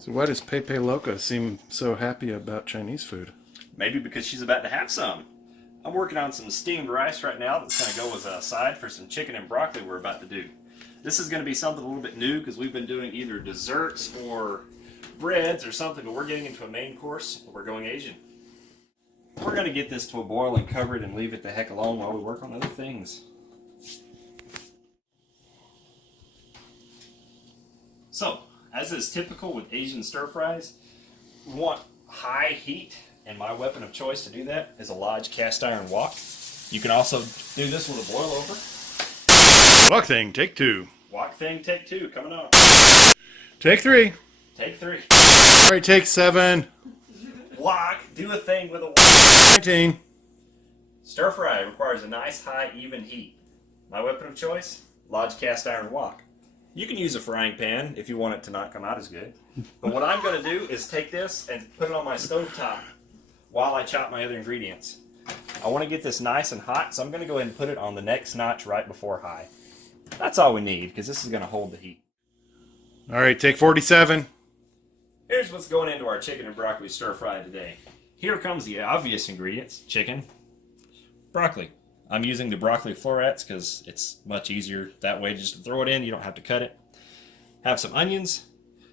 So why does Pepe Loca seem so happy about Chinese food? Maybe because she's about to have some. I'm working on some steamed rice right now that's going to go as a side for some chicken and broccoli we're about to do. This is going to be something a little bit new because we've been doing either desserts or breads or something, but we're getting into a main course and we're going Asian. We're going to get this to a boil and cover it and leave it the heck alone while we work on other things. So, as is typical with Asian stir fries, we want high heat, and my weapon of choice to do that is a large cast iron wok. You can also do this with a boil over. Wok thing, take two. Wok thing, take two, coming up. Take three. Take three. All right, take 7. Wok, do a thing with a wok. 19. Stir fry requires a nice, high, even heat. My weapon of choice, large cast iron wok. You can use a frying pan if you want it to not come out as good. But what I'm going to do is take this and put it on my stove top while I chop my other ingredients. I want to get this nice and hot, so I'm going to go ahead and put it on the next notch right before high. That's all we need, because this is going to hold the heat. All right, take 47. Here's what's going into our chicken and broccoli stir fry today. Here comes the obvious ingredients: chicken, broccoli. I'm using the broccoli florets because it's much easier that way, just to throw it in. You don't have to cut it. Have some onions.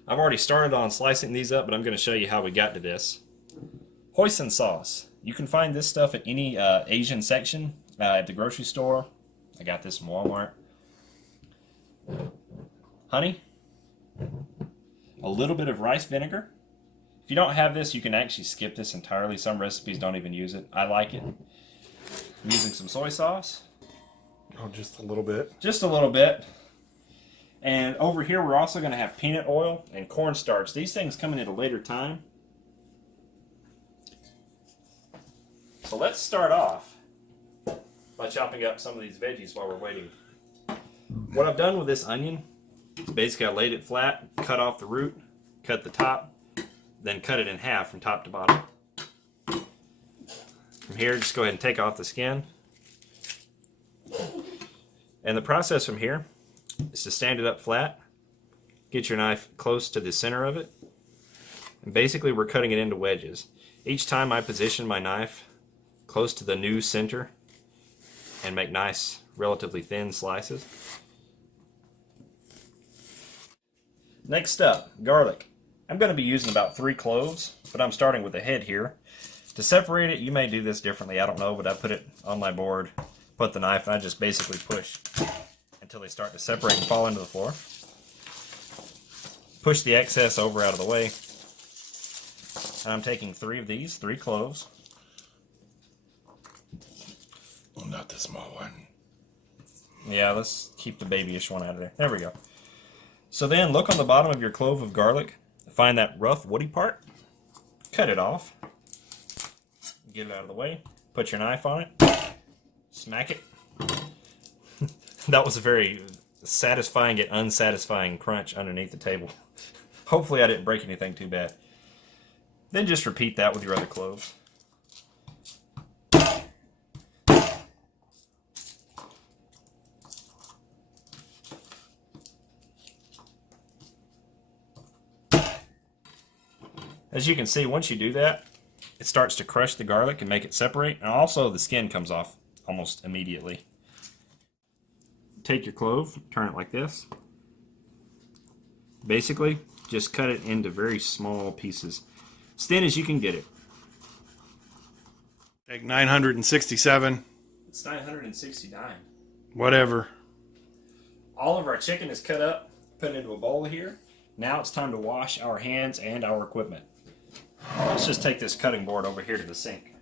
I've already started on slicing these up, but I'm going to show you how we got to this. Hoisin sauce. You can find this stuff at any Asian section at the grocery store. I got this from Walmart. Honey. A little bit of rice vinegar. If you don't have this, you can actually skip this entirely. Some recipes don't even use it. I like it. I'm using some soy sauce. Oh, just a little bit. Just a little bit. And over here, we're also going to have peanut oil and cornstarch. These things come in at a later time. So let's start off by chopping up some of these veggies while we're waiting. What I've done with this onion is basically I laid it flat, cut off the root, cut the top, then cut it in half from top to bottom. From here, just go ahead and take off the skin. And the process from here is to stand it up flat, get your knife close to the center of it, and basically we're cutting it into wedges. Each time I position my knife close to the new center and make nice, relatively thin slices. Next up, garlic. I'm going to be using about 3 cloves, but I'm starting with the head here. To separate it, you may do this differently, I don't know, but I put it on my board, put the knife, and I just basically push until they start to separate and fall into the floor. Push the excess over out of the way. And I'm taking 3 of these, 3 cloves. Oh, not the small one. Yeah, let's keep the babyish one out of there. There we go. So then look on the bottom of your clove of garlic. Find that rough woody part. Cut it off. Get it out of the way. Put your knife on it. Smack it. That was a very satisfying yet unsatisfying crunch underneath the table. Hopefully I didn't break anything too bad. Then just repeat that with your other cloves. As you can see, once you do that, it starts to crush the garlic and make it separate, and also the skin comes off almost immediately. Take your clove, turn it like this. Basically, just cut it into very small pieces, as thin as you can get it. Take 967. It's 969. Whatever. All of our chicken is cut up, put it into a bowl here. Now it's time to wash our hands and our equipment. Let's just take this cutting board over here to the sink.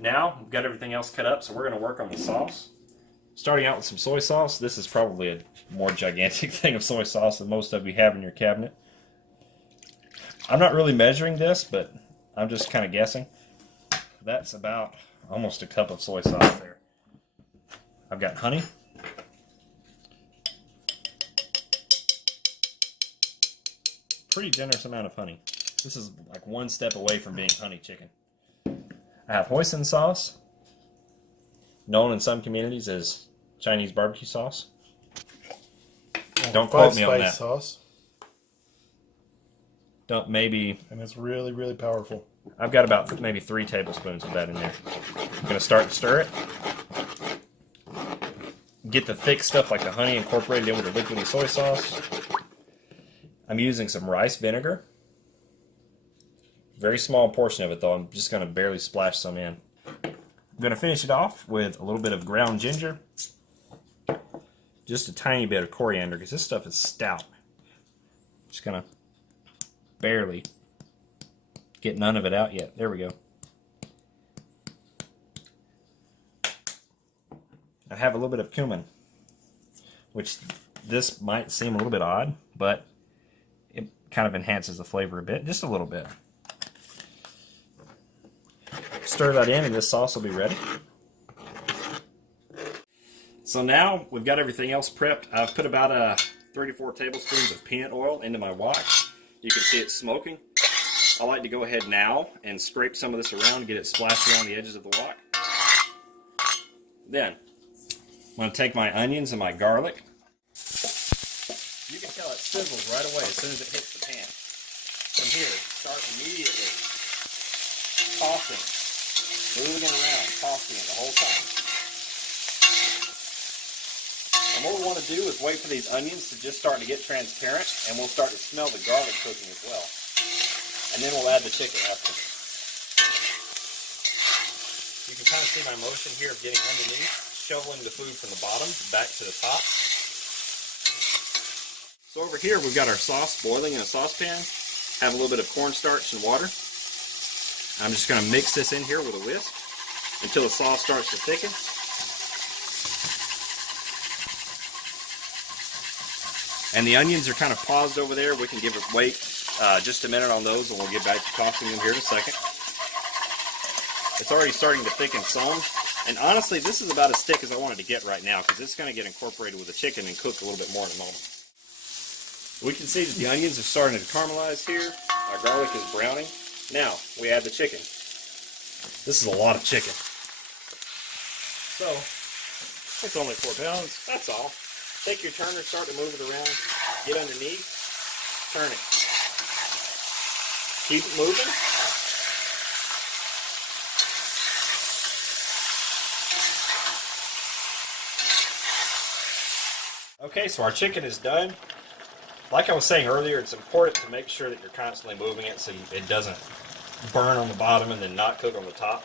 Now, we've got everything else cut up, so we're going to work on the sauce. Starting out with some soy sauce. This is probably a more gigantic thing of soy sauce than most of you have in your cabinet. I'm not really measuring this, but I'm just kind of guessing. That's about almost a cup of soy sauce there. I've got honey. Pretty generous amount of honey. This is like one step away from being honey chicken. I have hoisin sauce, known in some communities as Chinese barbecue sauce. Don't quote me on that. Sauce. dump maybe, And it's really, really powerful. I've got about maybe 3 tablespoons of that in there. I'm going to start to stir it. Get the thick stuff like the honey incorporated in with the liquidy soy sauce. I'm using some rice vinegar. Very small portion of it though. I'm just going to barely splash some in. I'm going to finish it off with a little bit of ground ginger. Just a tiny bit of coriander because this stuff is stout. Just going to barely get none of it out yet. There we go. I have a little bit of cumin, which this might seem a little bit odd, but it kind of enhances the flavor a bit, just a little bit. Stir that in and this sauce will be ready. So now we've got everything else prepped. I've put about 3 to 4 tablespoons of peanut oil into my wok. You can see it smoking. I like to go ahead now and scrape some of this around, get it splashed around the edges of the wok. Then I'm going to take my onions and my garlic. You can tell it sizzles right away as soon as it hits the pan. From here, start immediately tossing, moving it around, tossing it the whole time. And what we want to do is wait for these onions to just start to get transparent, and we'll start to smell the garlic cooking as well. And then we'll add the chicken after. You can kind of see my motion here of getting underneath, shoveling the food from the bottom back to the top. So over here we've got our sauce boiling in a saucepan. Have a little bit of cornstarch and water. I'm just going to mix this in here with a whisk until the sauce starts to thicken. And the onions are kind of paused over there. We can give it wait just a minute on those, and we'll get back to tossing them here in a second. It's already starting to thicken some. And honestly, this is about as thick as I wanted to get right now because it's going to get incorporated with the chicken and cook a little bit more in a moment. We can see that the onions are starting to caramelize here. Our garlic is browning. Now, we add the chicken. This is a lot of chicken. So, it's only 4 pounds. That's all. Take your turner, start to move it around. Get underneath. Turn it. Keep it moving. Okay, so our chicken is done. Like I was saying earlier, it's important to make sure that you're constantly moving it so it doesn't burn on the bottom and then not cook on the top.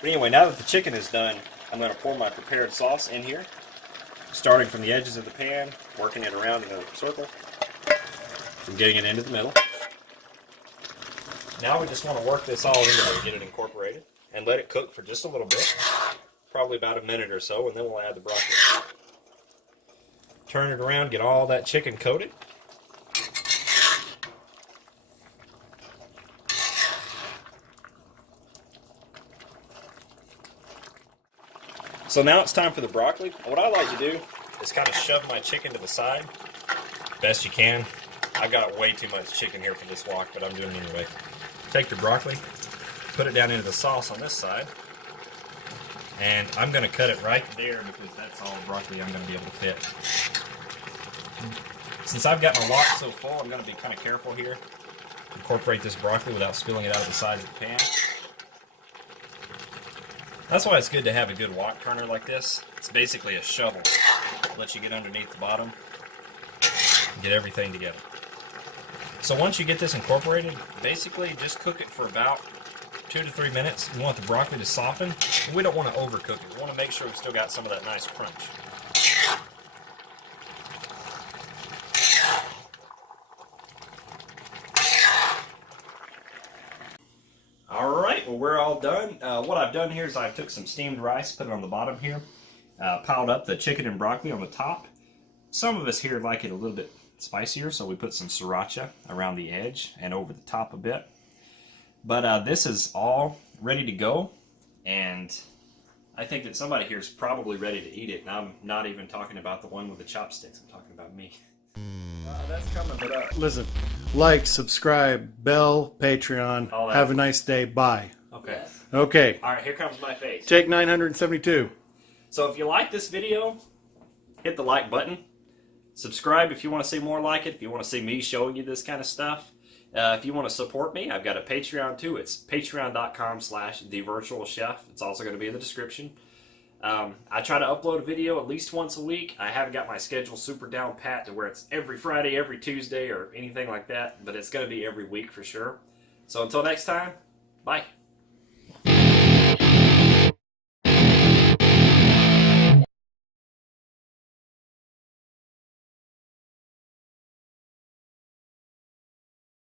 But anyway, now that the chicken is done, I'm going to pour my prepared sauce in here, starting from the edges of the pan, working it around in a circle, and getting it into the middle. Now we just want to work this all into there, get it incorporated, and let it cook for just a little bit, probably about a minute or so, and then we'll add the broccoli. Turn it around, get all that chicken coated. So now it's time for the broccoli. What I like to do is kind of shove my chicken to the side, best you can. I've got way too much chicken here for this wok, but I'm doing it anyway. Take your broccoli, put it down into the sauce on this side, and I'm going to cut it right there because that's all broccoli I'm going to be able to fit. Since I've got my wok so full, I'm going to be kind of careful here. Incorporate this broccoli without spilling it out of the sides of the pan. That's why it's good to have a good wok turner like this. It's basically a shovel. It lets you get underneath the bottom and get everything together. So once you get this incorporated, basically just cook it for about 2 to 3 minutes. We want the broccoli to soften, and we don't want to overcook it. We want to make sure we've still got some of that nice crunch. Alright, well we're all done. What I've done here is I took some steamed rice, put it on the bottom here, piled up the chicken and broccoli on the top. Some of us here like it a little bit spicier, so we put some sriracha around the edge and over the top a bit. But this is all ready to go, and I think that somebody here is probably ready to eat it, and I'm not even talking about the one with the chopsticks, I'm talking about me. That's coming, but Listen, like, subscribe, bell, Patreon. All that. Have a nice day. Bye. okay. Okay. Alright, here comes my face. Take 972. So if you like this video, hit the like button. Subscribe if you want to see more like it, if you want to see me showing you this kind of stuff. If you want to support me, I've got a Patreon too. It's patreon.com/thevirtualchef. It's also going to be in the description. I try to upload a video at least once a week. I haven't got my schedule super down pat to where it's every Friday, every Tuesday, or anything like that, but it's going to be every week for sure. So until next time, bye.